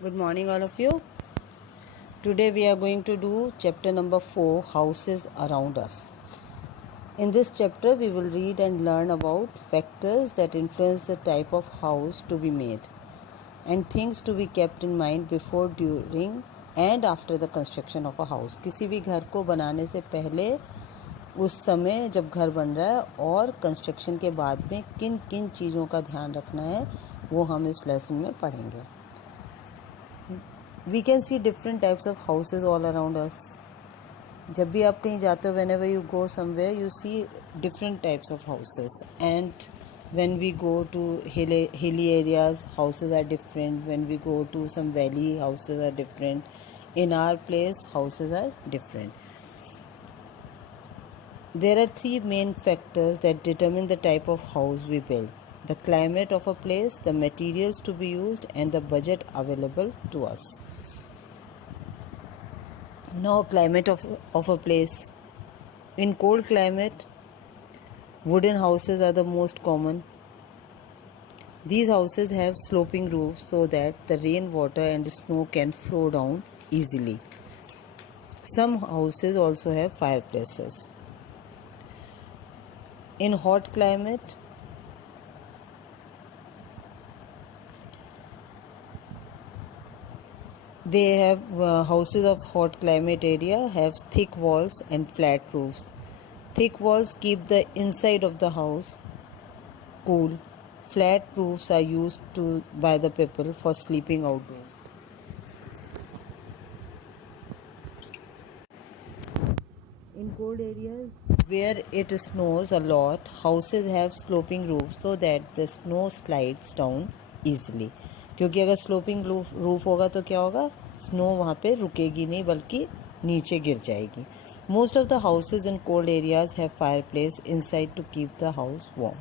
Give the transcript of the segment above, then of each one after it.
Good morning, all of you. Today we are going to do chapter number 4, Houses Around Us. In this chapter, we will read and learn about factors that influence the type of house to be made and things to be kept in mind before, during and after the construction of a house. किसी भी घर को बनाने से पहले, उस समय जब घर बन रहा है और कंस्ट्रक्शन के बाद में किन किन चीज़ों का ध्यान रखना है वो हम इस लेसन में पढ़ेंगे. We can see different types of houses all around us. जब भी आप कहीं जाते हो, whenever you go somewhere, you see different types of houses. And when we go to hilly areas, houses are different. When we go to some valley, houses are different. In our place, houses are different. There are three main factors that determine the type of house we build: the climate of a place, the materials to be used, and the budget available to us. Now, climate of a place. In cold climate, wooden houses are the most common. These houses have sloping roofs so that the rainwater and snow can flow down easily. Some houses also have fireplaces. In hot climate, they have houses of hot climate area have thick walls and flat roofs. Thick walls keep the inside of the house cool. Flat roofs are used by the people for sleeping outdoors. In cold areas where it snows a lot, houses have sloping roofs so that the snow slides down easily. क्योंकि अगर sloping roof होगा तो क्या होगा, snow वहाँ पे रुकेगी नहीं बल्कि नीचे गिर जाएगी. Most of the houses in cold areas have fireplace inside to keep the house warm.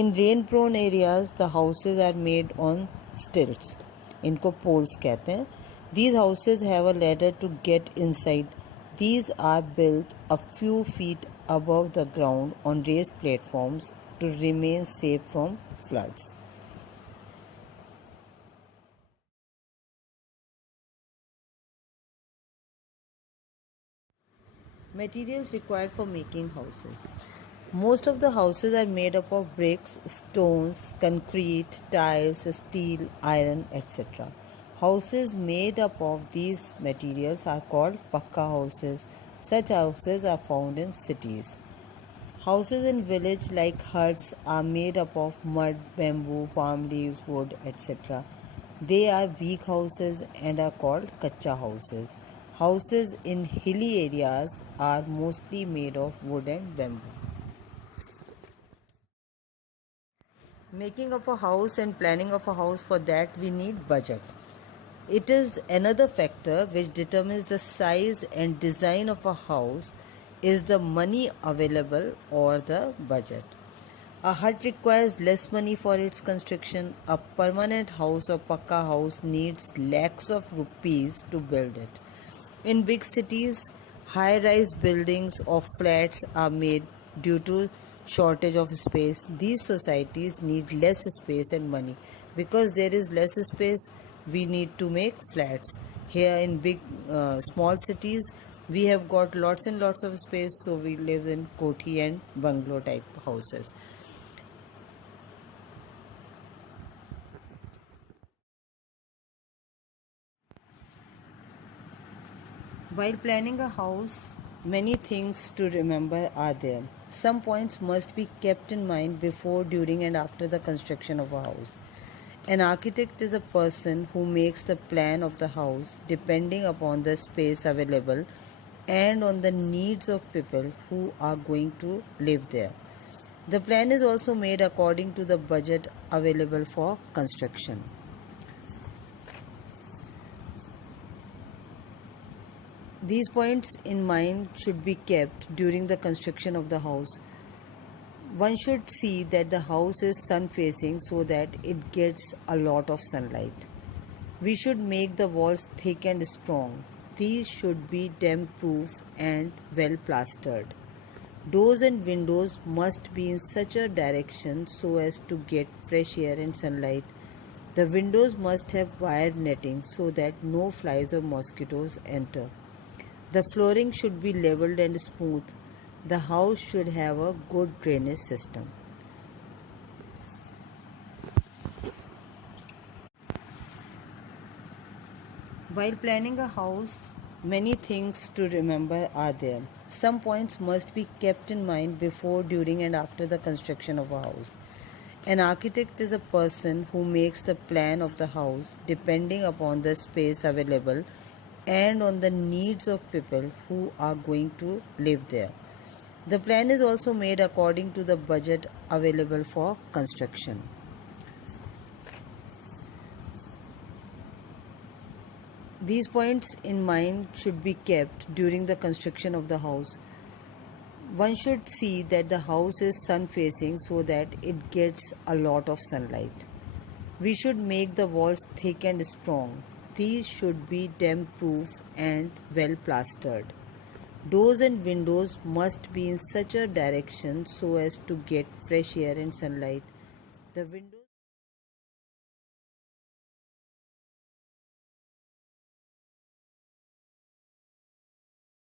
In rain prone areas the houses are made on stilts. इनको पोल्स कहते हैं. These houses have a ladder to get inside. These are built a few feet above the ground on raised platforms to remain safe from floods. Materials required for making houses. Most of the houses are made up of bricks, stones, concrete, tiles, steel, iron, etc. Houses made up of these materials are called pakka houses. Such houses are found in cities. Houses in village like huts are made up of mud, bamboo, palm leaves, wood, etc. They are weak houses and are called kacha houses. Houses in hilly areas are mostly made of wood and bamboo. Making of a house and planning of a house, for that we need budget. It is another factor which determines the size and design of a house is the money available or the budget. A hut requires less money for its construction. A permanent house or pakka house needs lakhs of rupees to build it. In big cities, high-rise buildings or flats are made due to shortage of space. These societies need less space and money. Because there is less space, we need to make flats. Here in small cities, we have got lots and lots of space, so we live in koti and bungalow type houses. While planning a house, many things to remember are there. Some points must be kept in mind before, during, and after the construction of a house. An architect is a person who makes the plan of the house depending upon the space available and on the needs of people who are going to live there. The plan is also made according to the budget available for construction. These points in mind should be kept during the construction of the house. One should see that the house is sun facing so that it gets a lot of sunlight. We should make the walls thick and strong. These should be damp proof and well plastered. Doors and windows must be in such a direction so as to get fresh air and sunlight. The windows must have wire netting so that no flies or mosquitoes enter. The flooring should be leveled and smooth. The house should have a good drainage system. While planning a house, many things to remember are there. Some points must be kept in mind before, during, and after the construction of a house. An architect is a person who makes the plan of the house depending upon the space available and on the needs of people who are going to live there. The plan is also made according to the budget available for construction. These points in mind should be kept during the construction of the house. One should see that the house is sun facing so that it gets a lot of sunlight. We should make the walls thick and strong. These should be damp proof and well plastered. Doors and windows must be in such a direction so as to get fresh air and sunlight. The windows